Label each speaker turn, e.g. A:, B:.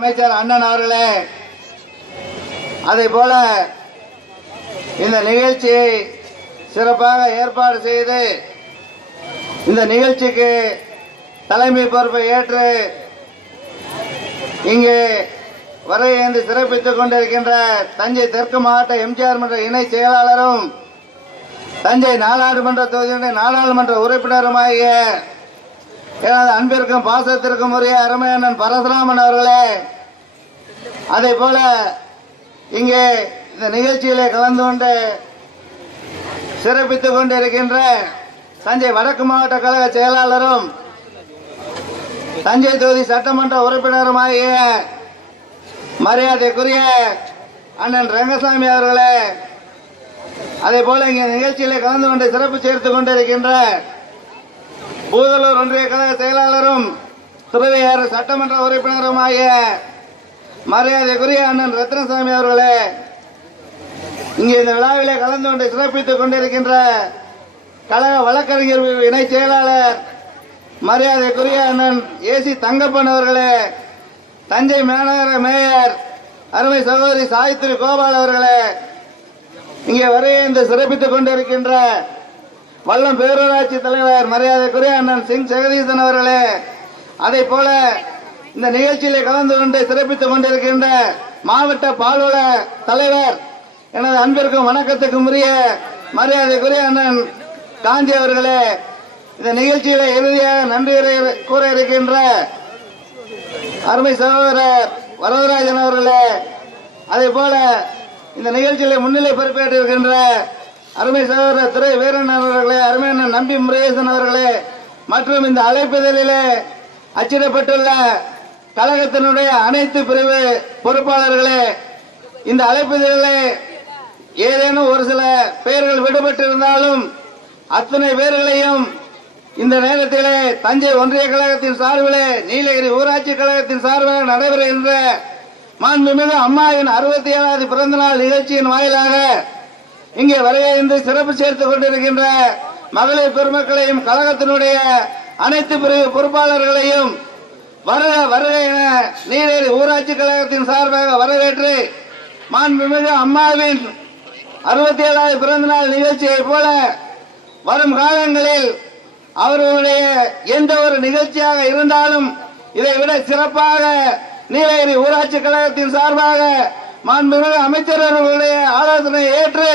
A: அமைச்சர் அண்ணன் அவர்களே அதே போல இந்த நிகழ்ச்சியை சிறப்பாக ஏற்பாடு செய்து இந்த நிகழ்ச்சிக்கு தலைமை பொறுப்பை ஏற்று இங்கே வரையேந்து சிறப்பித்துக் கொண்டிருக்கின்ற தஞ்சை தெற்கு மாவட்ட எம்ஜிஆர் மன்ற இணை செயலாளரும் தஞ்சை நாடாளுமன்ற தொகுதியினுடைய நாடாளுமன்ற உறுப்பினருமாகிய எனது அன்பிற்கும் பாசத்திற்கும் உரிய அருமையண்ணன் பரசுராமன் அவர்களே அதே போல இங்கே இந்த நிகழ்ச்சியிலே கலந்து கொண்டு சிறப்பித்துக் கொண்டிருக்கின்ற தஞ்சை வடக்கு மாவட்ட கழக செயலாளரும் தஞ்சை தொகுதி சட்டமன்ற உறுப்பினருமாகிய மரியாதைக்குரிய அண்ணன் ரங்கசாமி அவர்களே அதே போல இங்கே நிகழ்ச்சியிலே கலந்து கொண்டு சிறப்பு சேர்த்துக் கொண்டிருக்கின்ற பூதலூர் ஒன்றிய கழக செயலாளரும் திருவையாறு சட்டமன்ற உறுப்பினருமாகிய மரியாதைக்குரிய அண்ணன் ரத்னசாமி அவர்களே இங்கே இந்த விழாவிலே கலந்து கொண்டு சிறப்பித்துக் கொண்டிருக்கின்ற கழக வழக்கறிஞர் இணை செயலாளர் மரியாதைக்குரிய அண்ணன் ஏசி தங்கப்பன் அவர்களே தஞ்சை மாநகர மேயர் அருமை சகோதரி சாவித்திரி கோபால் அவர்களே இங்கே வரைய இந்த சிறப்பித்துக் கொண்டிருக்கின்ற வல்லம் பேரூராட்சி தலைவர் மரியாதைக்குரிய அண்ணன் சிங் ஜெகதீசன் அவர்களே அதே போல இந்த நிகழ்ச்சியில கலந்து கொண்டு சிறப்பித்துக் கொண்டிருக்கின்ற மாவட்ட பால்வள தலைவர் எனது அன்பிற்கும் வணக்கத்துக்கும் உரிய மரியாதைக்குரிய அண்ணன் காந்தி அவர்களே இந்த நிகழ்ச்சியில இறுதியாக நன்றி கூற இருக்கின்ற அருமை சகோதரர் வரதராஜன் அவர்களே அதே போல இந்த நிகழ்ச்சியில முன்னிலை பொறுப்பேற்றிருக்கின்ற அருமை சகோதரர் துறை வீரன் அவர்கள் நம்பி முருகேசன் அவர்களே மற்றும் இந்த அழைப்பிதழிலே அச்சிடப்பட்டுள்ள கழகத்தினுடைய அனைத்து பிரிவு பொறுப்பாளர்களே இந்த அழைப்பிதழிலே ஏதேனும் ஒரு சில பெயர்கள் விடுபட்டிருந்தாலும் அத்தனை பேர்களையும் இந்த நேரத்திலே தஞ்சை ஒன்றிய கழகத்தின் சார்பிலே நீலகிரி ஊராட்சி கழகத்தின் சார்பாக நடைபெறுகின்ற மாண்புமிகு அம்மாவின் அறுபத்தி ஏழாவது பிறந்தநாள் நிகழ்ச்சியின் வாயிலாக இங்கே வருகை சிறப்பு சேர்த்துக் கொண்டிருக்கின்ற மகளிர் பெருமக்களையும் கழகத்தினுடைய அனைத்து பிரிவு பொறுப்பாளர்களையும் வருக வருக என நீலகிரி ஊராட்சி கழகத்தின் சார்பாக வரவேற்று மாண்புமிகு அம்மாவின் அறுபத்தி ஏழாவது பிறந்தநாள் நிகழ்ச்சியைப் நிகழ்ச்சியை போல வரும் காலங்களில் அவர்களுடைய எந்த ஒரு நிகழ்ச்சியாக இருந்தாலும் இதை விட சிறப்பாக நீலகிரி ஊராட்சி கழகத்தின் சார்பாக மாண்புமிகு அமைச்சர் அவர்களுடைய ஆலோசனை ஏற்று